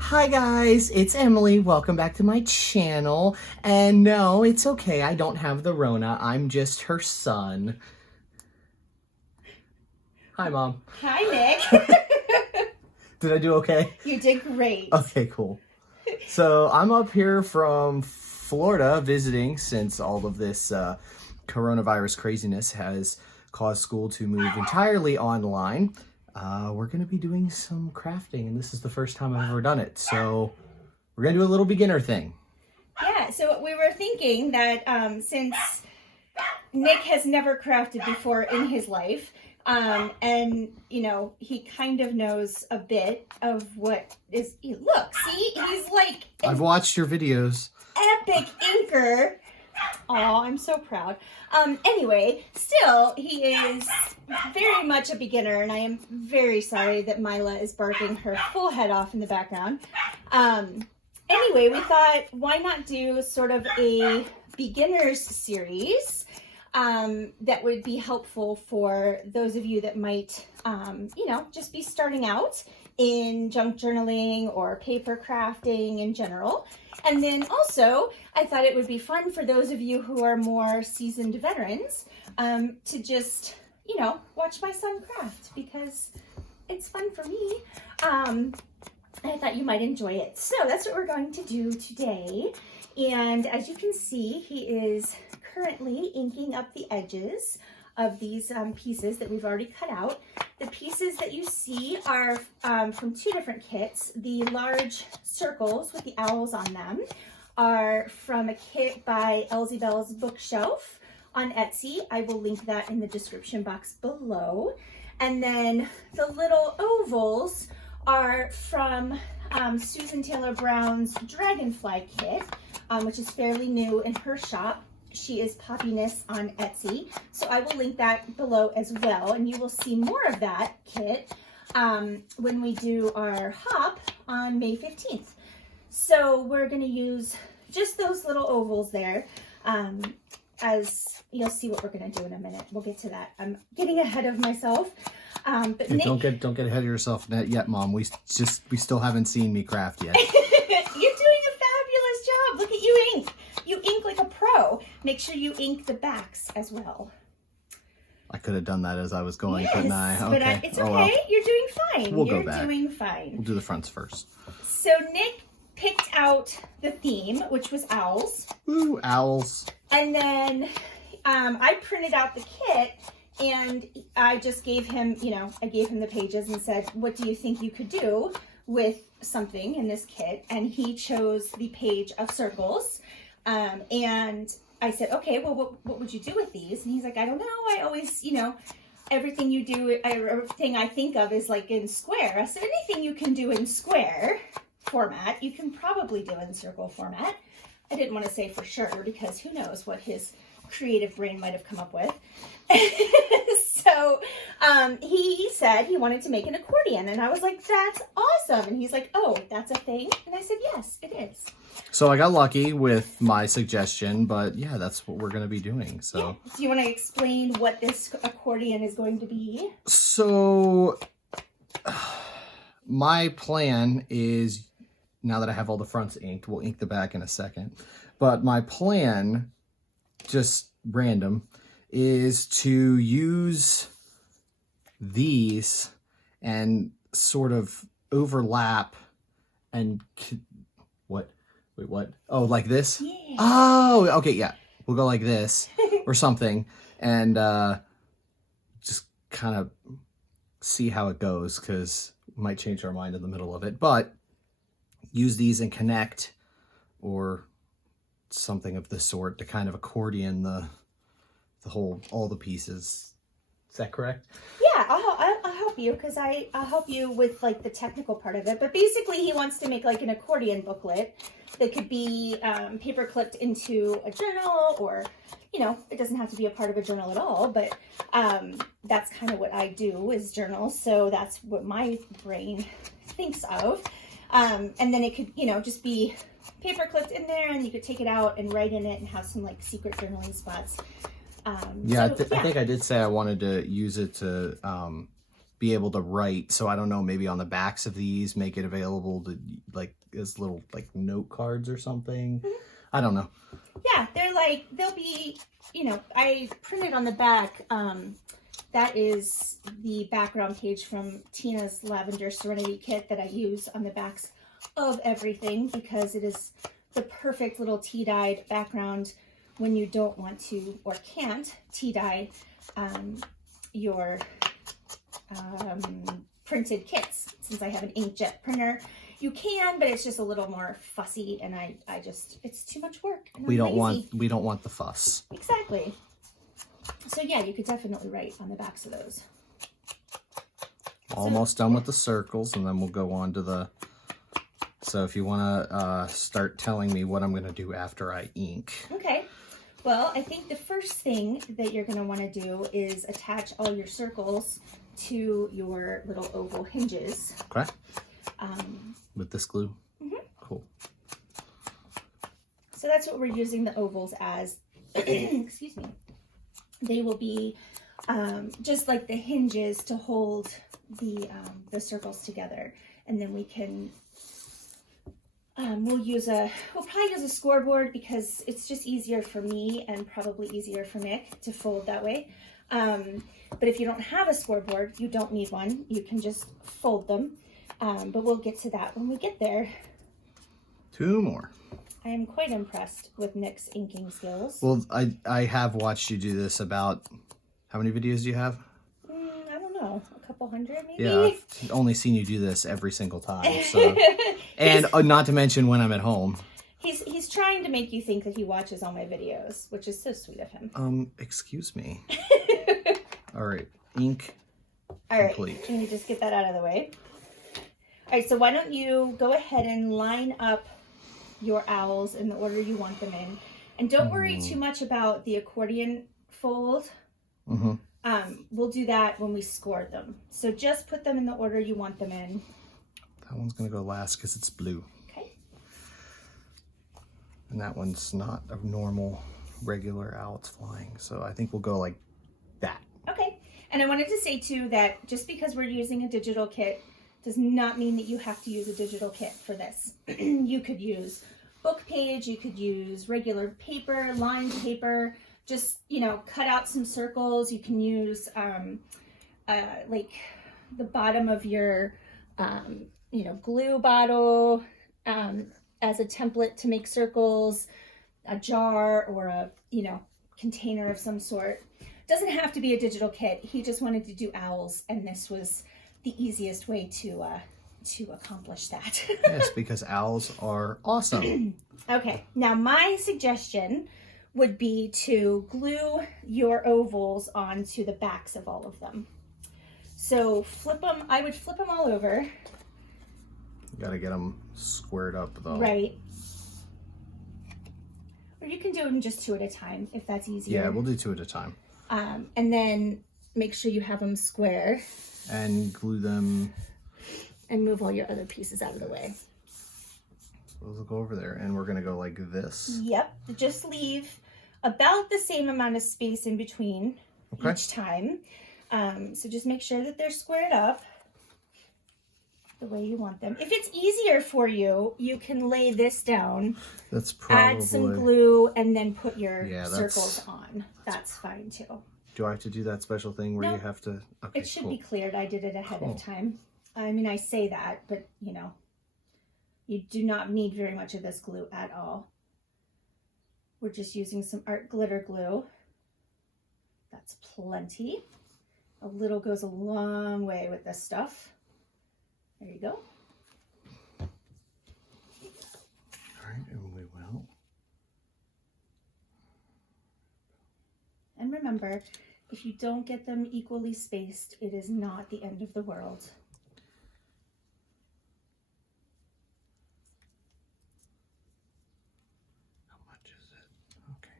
Hi guys, it's Emily. Welcome back to my channel. And no, it's okay. I don't have the Rona. I'm just her son. Hi, Mom. Hi, Nick. Did I do okay? You did great. Okay, cool. So I'm up here from Florida visiting since all of this coronavirus craziness has caused school to move entirely online. We're going to be doing some crafting, and this is the first time I've ever done it. So we're going to do a little beginner thing. Yeah, so we were thinking that since Nick has never crafted before in his life, and, you know, he kind of knows a bit of what is... Look, see? He's like... I've watched your videos. Epic inker. Oh, I'm so proud. Anyway, still, he is very much a beginner, and I am very sorry that Mila is barking her full head off in the background. Anyway, we thought, why not do sort of a beginners series that would be helpful for those of you that might, you know, just be starting out in junk journaling or paper crafting in general. And then also, I thought it would be fun for those of you who are more seasoned veterans to just, you know, watch my son craft because it's fun for me. I thought you might enjoy it. So that's what we're going to do today. And as you can see, he is currently inking up the edges of these pieces that we've already cut out. The pieces that you see are from two different kits. The large circles with the owls on them are from a kit by Elsie Bell's Bookshelf on Etsy. I will link that in the description box below. And then the little ovals are from Susan Taylor Brown's Dragonfly kit, which is fairly new in her shop. She is Poppiness on Etsy, so I will link that below as well, and you will see more of that kit when we do our hop on May 15th. So we're going to use just those little ovals there, as you'll see what we're going to do in a minute. We'll get to that. I'm getting ahead of myself. But Hey, Nick, don't get ahead of yourself yet, Mom. We still haven't seen me craft yet. you're doing a fabulous job. Look at you ink. You ink like a pro. Make sure you ink the backs as well. I could have done that as I was going, Yes, couldn't I? but it's okay. Well. You're doing fine. We'll You're go back. doing fine. We'll do the fronts first. So Nick picked out the theme, which was owls. Ooh, owls. And then I printed out the kit, and I just gave him, you know, I gave him the pages and said, what do you think you could do with something in this kit? And he chose the page of circles. And I said, okay, well, what would you do with these? And he's like, I don't know. I always, you know, everything you do, everything I think of is like in square. I said, anything you can do in square format, you can probably do in circle format. I didn't want to say for sure because who knows what his creative brain might have come up with. So he said he wanted to make an accordion, and I was like, that's awesome. And he's like, oh, that's a thing? And I said, yes, it is. So I got lucky with my suggestion, but yeah, that's what we're going to be doing. So, yeah. Do you want to explain what this accordion is going to be? So my plan is, now that I have all the fronts inked, we'll ink the back in a second. But my plan, just random, is to use these and sort of overlap and what? Wait, what? Oh, like this? Yeah. Oh, okay, yeah. We'll go like this or something and just kind of see how it goes because we might change our mind in the middle of it. But use these and connect or something of the sort to kind of accordion the whole, all the pieces. Is that correct? Yeah, I'll help you because I'll help you with like the technical part of it. But basically he wants to make like an accordion booklet that could be paper clipped into a journal, or, you know, it doesn't have to be a part of a journal at all, but that's kind of what I do is journals. So that's what my brain thinks of. And then it could, you know, just be paper clipped in there, and you could take it out and write in it and have some like secret journaling spots. I think I did say I wanted to use it to be able to write. So I don't know, maybe on the backs of these, make it available to like as little like note cards or something. I don't know. Yeah, they'll be, you know, I printed on the back. That is the background page from Tina's Lavender Serenity Kit that I use on the backs of everything because it is the perfect little tea-dyed background when you don't want to or can't tea-dye your printed kits. Since I have an inkjet printer, you can, but it's just a little more fussy, and I just, it's too much work. And We I'm lazy. we don't want the fuss. Exactly. So yeah, you could definitely write on the backs of those. Almost done with the circles, and then we'll go on to the, so if you want to start telling me what I'm going to do after I ink. Okay. Well, I think the first thing that you're going to want to do is attach all your circles to your little oval hinges. Okay. With this glue? Mm-hmm. Cool. So that's what we're using the ovals as. Excuse me. They will be just like the hinges to hold the circles together, and then we can we'll probably use a scoreboard because it's just easier for me and probably easier for Nick to fold that way. But if you don't have a scoreboard, you don't need one. You can just fold them. But we'll get to that when we get there. 2 more. I am quite impressed with Nick's inking skills. Well, I have watched you do this about, how many videos do you have? I don't know, a couple hundred maybe? Yeah, I've only seen you do this every single time. So. And not to mention when I'm at home. He's trying to make you think that he watches all my videos, which is so sweet of him. Excuse me. All right, ink all right, complete. Can you just get that out of the way? All right, so why don't you go ahead and line up your owls in the order you want them in. And don't worry too much about the accordion fold. Mm-hmm. We'll do that when we score them. So just put them in the order you want them in. That one's going to go last because it's blue. Okay. And that one's not a normal, regular owl. It's flying. So I think we'll go like that. Okay. And I wanted to say too that just because we're using a digital kit does not mean that you have to use a digital kit for this. You could use book page, you could use regular paper, lined paper, just, you know, cut out some circles. You can use like the bottom of your, you know, glue bottle as a template to make circles, a jar or a, you know, container of some sort. Doesn't have to be a digital kit. He just wanted to do owls, and this was the easiest way to accomplish that. Yes, because owls are awesome. Okay, now my suggestion would be to glue your ovals onto the backs of all of them. So flip them, I would flip them all over. You gotta get them squared up though. Right. Or you can do them just 2 at a time if that's easier. Yeah, we'll do 2 at a time. And then make sure you have them square. And glue them. And move all your other pieces out of the way. Those will go over there, and we're gonna go like this. Yep, just leave about the same amount of space in between each time. So just make sure that they're squared up the way you want them. If it's easier for you, you can lay this down. That's probably. Add some glue and then put your Yeah, circles on. That's fine too. Do I have to do that special thing where No, you have to? Okay, it should cool. be cleared. I did it ahead of time. I mean, I say that, but you know, you do not need very much of this glue at all. We're just using some art glitter glue. That's plenty. A little goes a long way with this stuff. There you go. All right, and we will. And remember, if you don't get them equally spaced, it is not the end of the world. How much is it? Okay.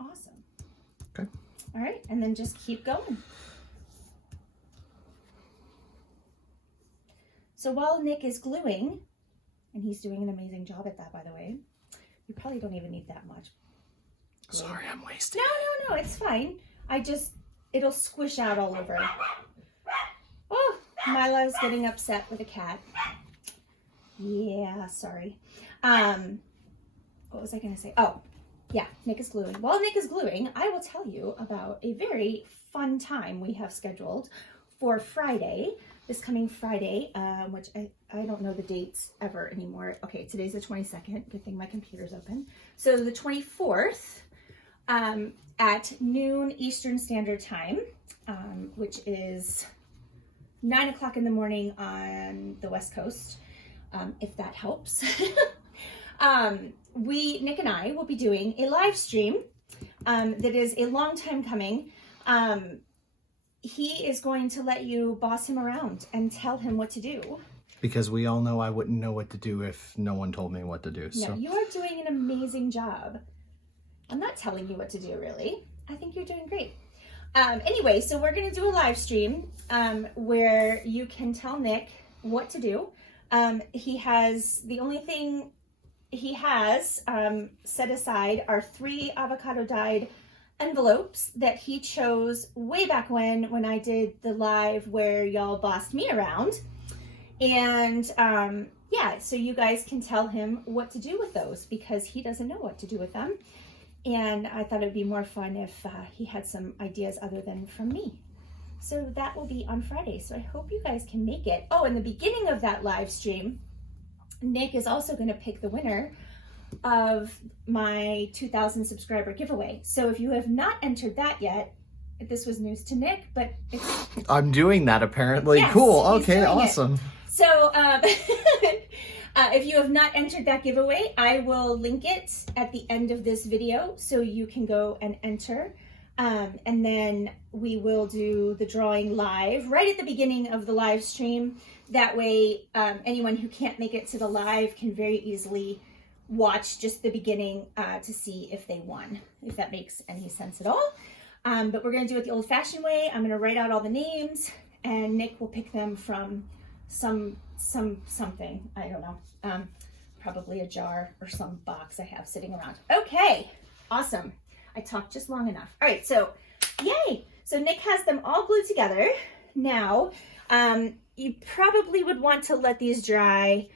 Awesome. Okay. All right, and then just keep going. So while Nick is gluing, and he's doing an amazing job at that, by the way, you probably don't even need that much glue. Sorry, I'm wasting. No, it's fine. It'll squish out all over. Oh, Mila's getting upset with a cat. Yeah, sorry. What was I going to say? Oh, yeah, Nick is gluing. While Nick is gluing, I will tell you about a very fun time we have scheduled for Friday, this coming Friday, which I don't know the dates ever anymore. Okay, today's the 22nd. Good thing my computer's open. So the 24th at noon Eastern Standard Time, which is 9 o'clock in the morning on the West Coast, if that helps. Nick and I will be doing a live stream that is a long time coming. He is going to let you boss him around and tell him what to do. Because we all know I wouldn't know what to do if no one told me what to do. No, So you are doing an amazing job. I'm not telling you what to do, really. I think you're doing great. Anyway, so we're going to do a live stream where you can tell Nick what to do. The only thing he has set aside are 3 avocado dyed envelopes that he chose way back when I did the live where y'all bossed me around. And yeah, so you guys can tell him what to do with those because he doesn't know what to do with them. And I thought it'd be more fun if he had some ideas other than from me. So that will be on Friday. So I hope you guys can make it. Oh, in the beginning of that live stream, Nick is also going to pick the winner of my 2,000 subscriber giveaway. So if you have not entered that yet, this was news to Nick, but it's... I'm doing that apparently. Yes, cool. he's Okay, doing awesome. it. So if you have not entered that giveaway, I will link it at the end of this video so you can go and enter. And then we will do the drawing live right at the beginning of the live stream. That way, anyone who can't make it to the live can very easily watch just the beginning to see if they won, if that makes any sense at all. But we're going to do it the old-fashioned way. I'm going to write out all the names, and Nick will pick them from something. I don't know. Probably a jar or some box I have sitting around. Okay, awesome. I talked just long enough. All right, so yay. So Nick has them all glued together. Now, you probably would want to let these dry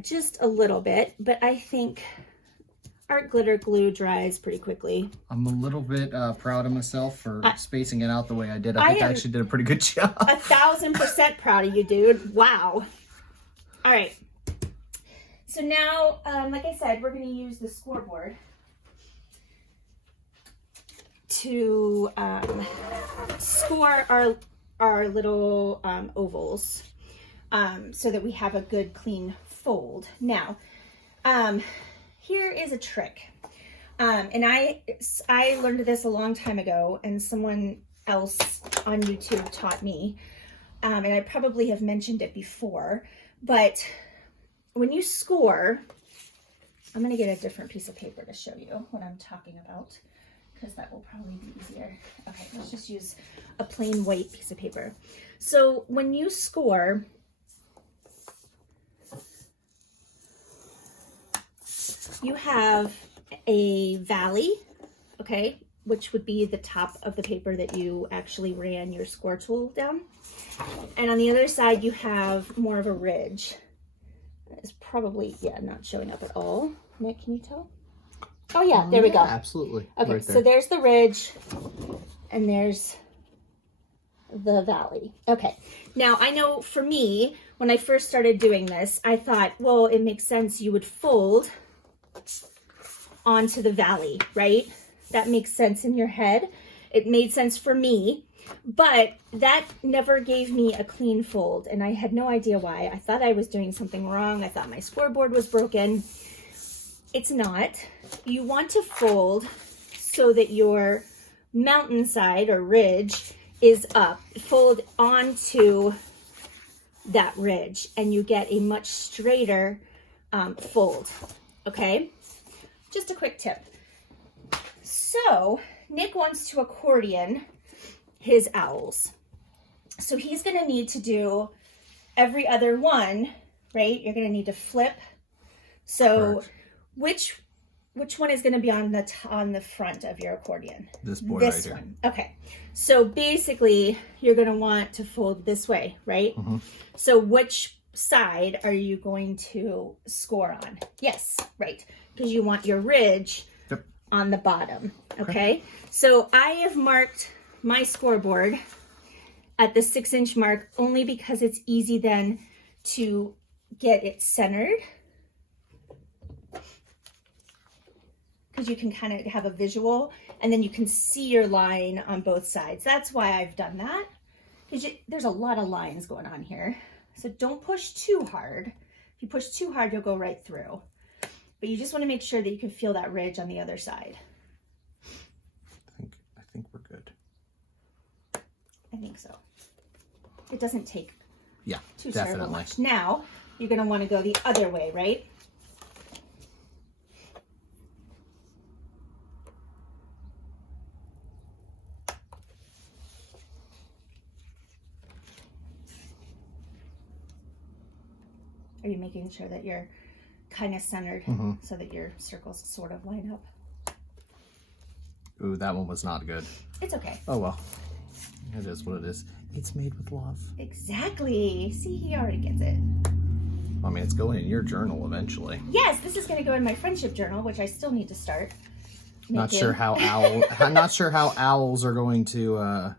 just a little bit, but I think art glitter glue dries pretty quickly. I'm a little bit proud of myself for spacing it out the way I did. I think I actually did a pretty good job. 1,000% proud of you, dude. Wow. All right. So now, like I said, we're going to use the scoreboard to score our little ovals so that we have a good clean fold. Now, here is a trick. And I learned this a long time ago, and someone else on YouTube taught me. And I probably have mentioned it before, but when you score, I'm going to get a different piece of paper to show you what I'm talking about, because that will probably be easier. Okay, let's just use a plain white piece of paper. So when you score, you have a valley, okay, which would be the top of the paper that you actually ran your score tool down. And on the other side, you have more of a ridge. It's probably, yeah, not showing up at all. Nick, can you tell? Oh yeah, there we go. Absolutely. Okay, right so there's the ridge and there's the valley. Okay, now I know for me, when I first started doing this, I thought, well, it makes sense you would fold onto the valley, right? That makes sense in your head. It made sense for me, but that never gave me a clean fold, and I had no idea why. I thought I was doing something wrong. I thought my scoreboard was broken. It's not. You want to fold so that your mountainside or ridge is up. Fold onto that ridge, and you get a much straighter fold, okay? Just a quick tip. So Nick wants to accordion his owls. So he's going to need to do every other one, right? You're going to need to flip. So Correct. which one is going to be on the front of your accordion? This board This right here. one. Okay. So basically, you're going to want to fold this way, right? Mm-hmm. So which side are you going to score on? Yes, right. Because you want your ridge on the bottom. Okay. So I have marked my scoreboard at the 6-inch mark only because it's easy then to get it centered. Because you can kind of have a visual and then you can see your line on both sides. That's why I've done that. Because there's a lot of lines going on here. So don't push too hard. If you push too hard, you'll go right through. But you just want to make sure that you can feel that ridge on the other side. I think we're good. I think so. It doesn't take too definitely. terrible much. Now, you're going to want to go the other way, right? Are you making sure that you're kind of centered so that your circles sort of line up? Ooh, that one was not good. It's okay. Oh well. It is what it is. It's made with love. Exactly. See, he already gets it. I mean, it's going in your journal eventually. Yes, this is going to go in my friendship journal, which I still need to start making. Not sure how owls are going to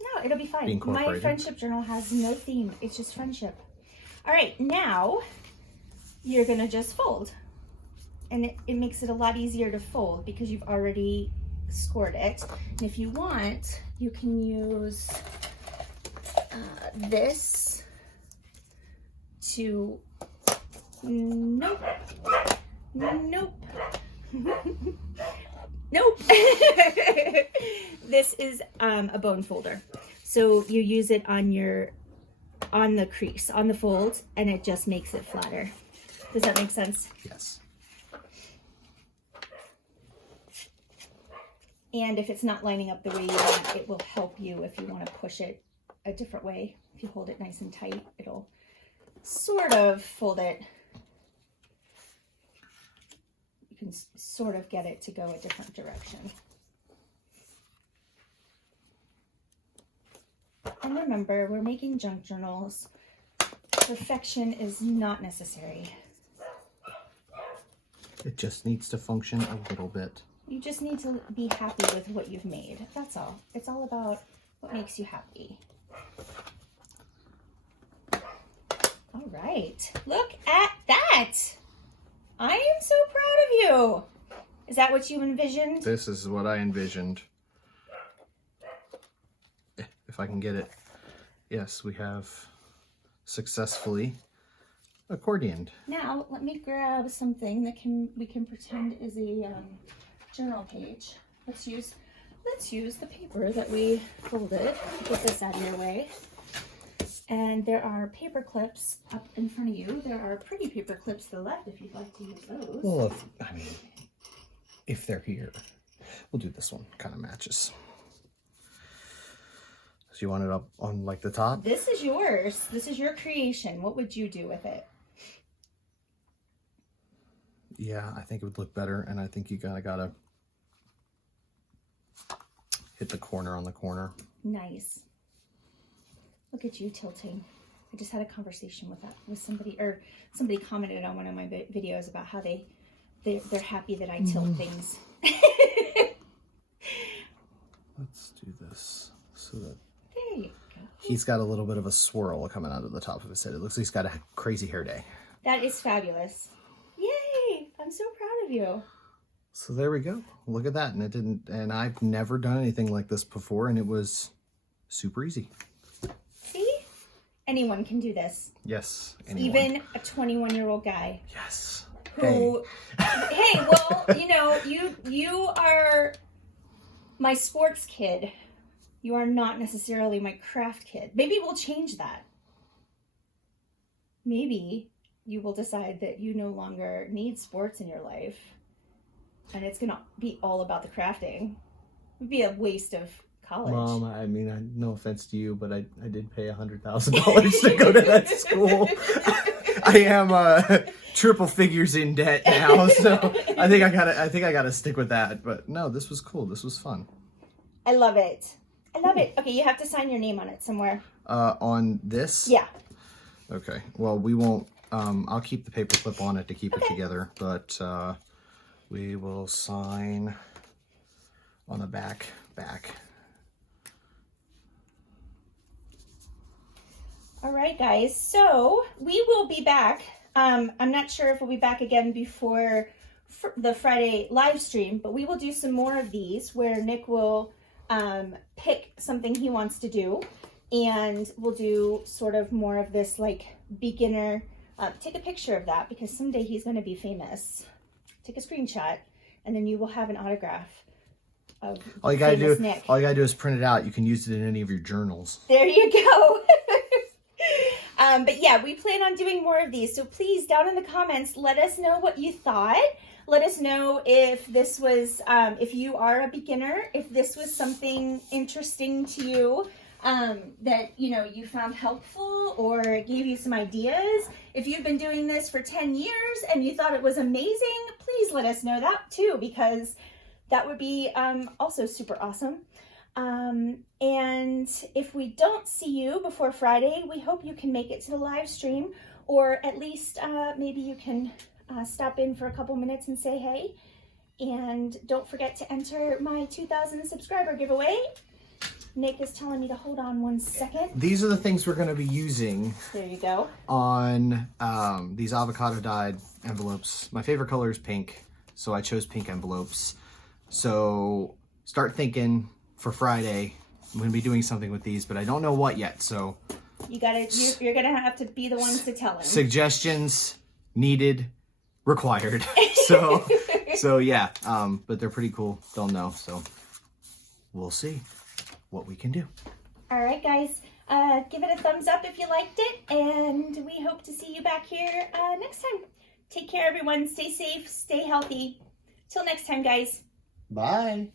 No, it'll be be fine. My incorporated. friendship journal has no theme. It's just friendship. All right, now you're going to just fold. And it makes it a lot easier to fold because you've already scored it. And if you want, you can use this to, nope, This is a bone folder. So you use it on the crease, on the fold, and it just makes it flatter. Does that make sense? Yes. And if it's not lining up the way you want, it will help you if you want to push it a different way. If you hold it nice and tight, it'll sort of fold it. You can sort of get it to go a different direction. And remember, we're making junk journals. Perfection is not necessary. It just needs to function a little bit. You just need to be happy with what you've made. That's all. It's all about what makes you happy. All right. Look at that. I am so proud of you. Is that what you envisioned? This is what I envisioned. If I can get it. Yes, we have successfully accordioned. Now, let me grab something that we can pretend is a journal page. Let's use the paper that we folded. Get this out of your way. And there are paper clips up in front of you. There are pretty paper clips to the left if you'd like to use those. Well, if they're here, we'll do this one. Kind of matches. So you want it up on like the top? This is yours. This is your creation. What would you do with it? Yeah, I think it would look better, and I think you gotta hit the corner on the corner. Nice. Look at you tilting. I just had a conversation with somebody, or somebody commented on one of my videos about how they're happy that I tilt things. Let's do this so that There you go. he's got a little bit of a swirl coming out of the top of his head. It looks like he's got a crazy hair day. That is fabulous. Yay! I'm so proud of you. So there we go. Look at that. And I've never done anything like this before, and it was super easy. See? Anyone can do this. Yes. Anyone. Even a 21-year-old guy. Yes. Who, hey, well, you are my sports kid. You are not necessarily my craft kid. Maybe we'll change that. Maybe you will decide that you no longer need sports in your life, and it's going to be all about the crafting. It would be a waste of college. Mom, I mean, no offense to you, but I did pay $100,000 to go to that school. I am triple figures in debt now, so I think I gotta stick with that. But no, this was cool. This was fun. I love it. I love it. Okay, you have to sign your name on it somewhere. On this? Yeah. Okay. Well, we won't. I'll keep the paper clip on it to keep it together, but we will sign on the back. All right, guys. So we will be back. I'm not sure if we'll be back again before the Friday live stream, but we will do some more of these where Nick will pick something he wants to do, and we'll do sort of more of this like beginner. Take a picture of that because someday he's going to be famous. Take a screenshot, and then you will have an autograph of all you gotta do. Nick. All you gotta do is print it out. You can use it in any of your journals. There you go. But yeah, we plan on doing more of these. So please, down in the comments, let us know what you thought. Let us know if this was, if you are a beginner, if this was something interesting to you, that, you know, you found helpful or gave you some ideas. If you've been doing this for 10 years and you thought it was amazing, please let us know that too, because that would be also super awesome. And if we don't see you before Friday, we hope you can make it to the live stream, or at least maybe you can stop in for a couple minutes and say hey. And don't forget to enter my 2,000 subscriber giveaway. Nick is telling me to hold on 1 second. These are the things we're going to be using. There you go. On these avocado dyed envelopes. My favorite color is pink, so I chose pink envelopes. So start thinking for Friday. I'm going to be doing something with these, but I don't know what yet. So you're gonna have to be the ones to tell him. Suggestions needed, required. So yeah. But they're pretty cool. They'll know. So we'll see what we can do. All right, guys. Give it a thumbs up if you liked it, and we hope to see you back here next time. Take care, everyone. Stay safe. Stay healthy. Till next time, guys. Bye.